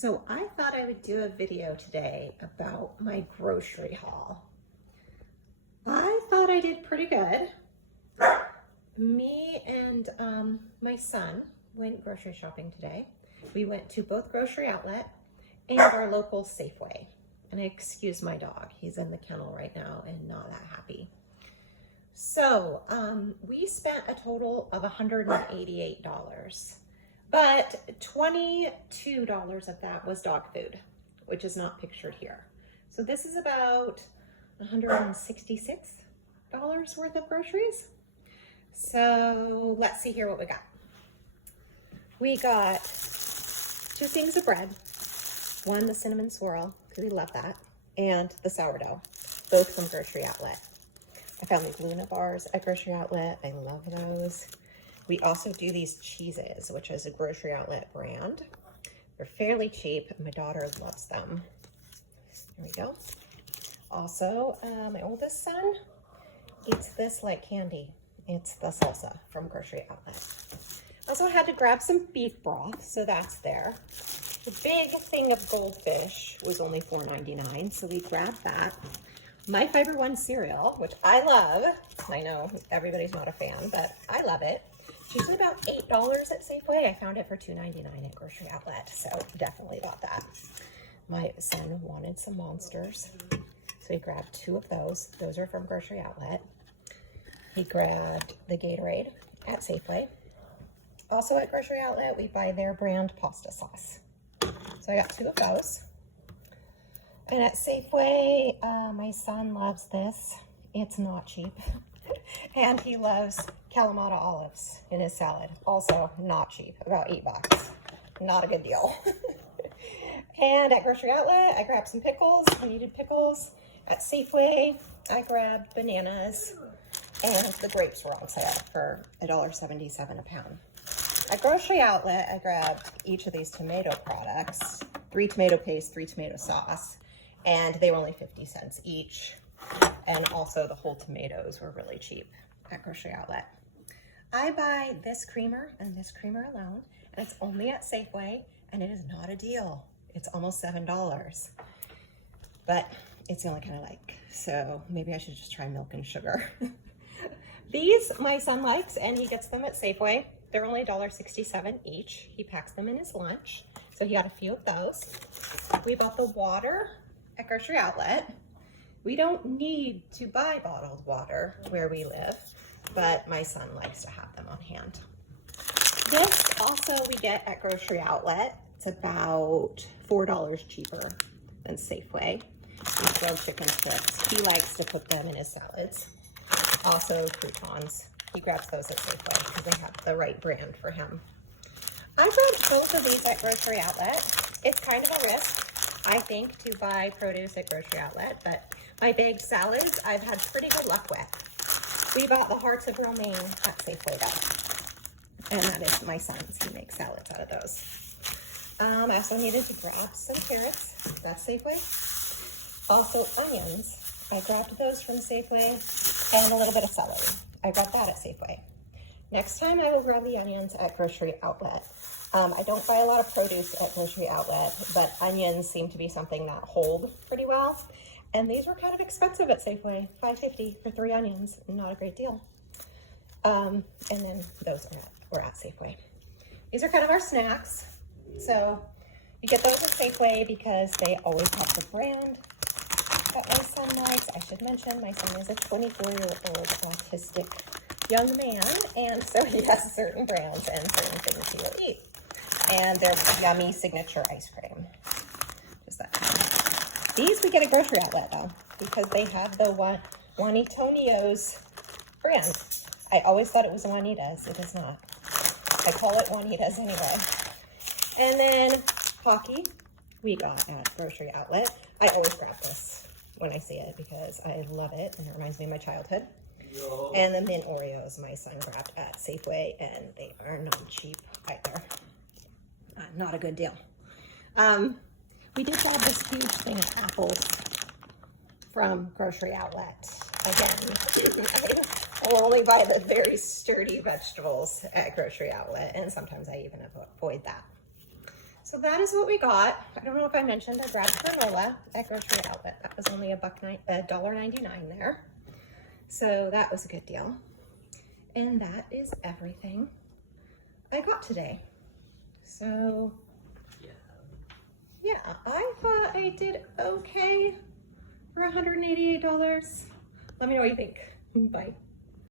So I thought I would do a video today about my grocery haul. I thought I did pretty good. Me and my son went grocery shopping today. We went to both Grocery Outlet and our local Safeway. And excuse my dog, he's in the kennel right now and not that happy. So we spent a total of $188. But $22 of that was dog food, which is not pictured here. So this is about $166 worth of groceries. So let's see here what we got. We got 2 things of bread. One, the cinnamon swirl, because we love that, and the sourdough, both from Grocery Outlet. I found these Luna bars at Grocery Outlet. I love those. We also do these cheeses, which is a Grocery Outlet brand. They're fairly cheap. My daughter loves them. There we go. Also, my oldest son eats this like candy. It's the salsa from Grocery Outlet. Also had to grab some beef broth, so that's there. The big thing of goldfish was only $4.99, so we grabbed that. My Fiber One cereal, which I love. I know everybody's not a fan, but I love it. She's at about $8 at Safeway. I found it for $2.99 at Grocery Outlet, so definitely bought that. My son wanted some Monsters, so he grabbed 2 of those. Those are from Grocery Outlet. He grabbed the Gatorade at Safeway. Also at Grocery Outlet, we buy their brand pasta sauce. So I got 2 of those. And at Safeway, my son loves this. It's not cheap. And he loves Kalamata olives in his salad. Also not cheap, about $8. Not a good deal. And at Grocery Outlet, I grabbed some pickles. I needed pickles. At Safeway, I grabbed bananas, and the grapes were on sale for $1.77 a pound. At Grocery Outlet, I grabbed each of these tomato products, 3 tomato paste, 3 tomato sauce, and they were only 50 cents each. And also the whole tomatoes were really cheap at Grocery Outlet. I buy this creamer and this creamer alone, and it's only at Safeway, and it is not a deal. It's almost $7, but it's the only kind I like. So maybe I should just try milk and sugar. These my son likes, and he gets them at Safeway. They're only $1.67 each. He packs them in his lunch, so he got a few of those. We bought the water at Grocery Outlet. We don't need to buy bottled water where we live, but my son likes to have them on hand. This also we get at Grocery Outlet. It's about $4 cheaper than Safeway. These grilled chicken strips. He likes to put them in his salads. Also croutons. He grabs those at Safeway because they have the right brand for him. I grabbed both of these at Grocery Outlet. It's kind of a risk, I think, to buy produce at Grocery Outlet, but my bagged salads I've had pretty good luck with. We bought the Hearts of Romaine at Safeway though, and that is my son's. He makes salads out of those. I also needed to grab some carrots. That's Safeway. Also onions. I grabbed those from Safeway, and a little bit of celery. I grabbed that at Safeway. Next time I will grab the onions at Grocery Outlet. I don't buy a lot of produce at Grocery Outlet, but onions seem to be something that hold pretty well. And these were kind of expensive at Safeway, $5.50 for 3 onions, not a great deal. And then those were at Safeway. These are kind of our snacks. So you get those at Safeway because they always have the brand that my son likes. I should mention my son is a 24-year-old autistic young man, and so he has certain brands and certain things he will eat. And they're yummy signature ice cream. Just that. These we get at Grocery Outlet though, because they have the Juanito's brand. I always thought it was Juanita's. It is not. I call it Juanita's anyway. And then Pocky we got at Grocery Outlet. I always grab this when I see it because I love it and it reminds me of my childhood. And the mint Oreos my son grabbed at Safeway, and they are not cheap either. Not a good deal. We did grab this huge thing of apples from Grocery Outlet. Again, I will only buy the very sturdy vegetables at Grocery Outlet, and sometimes I even avoid that. So that is what we got. I don't know if I mentioned I grabbed granola at Grocery Outlet. That was only $1.99 there. So that was a good deal. And that is everything I got today. So yeah, I thought I did okay for $188. Let me know what you think. Bye.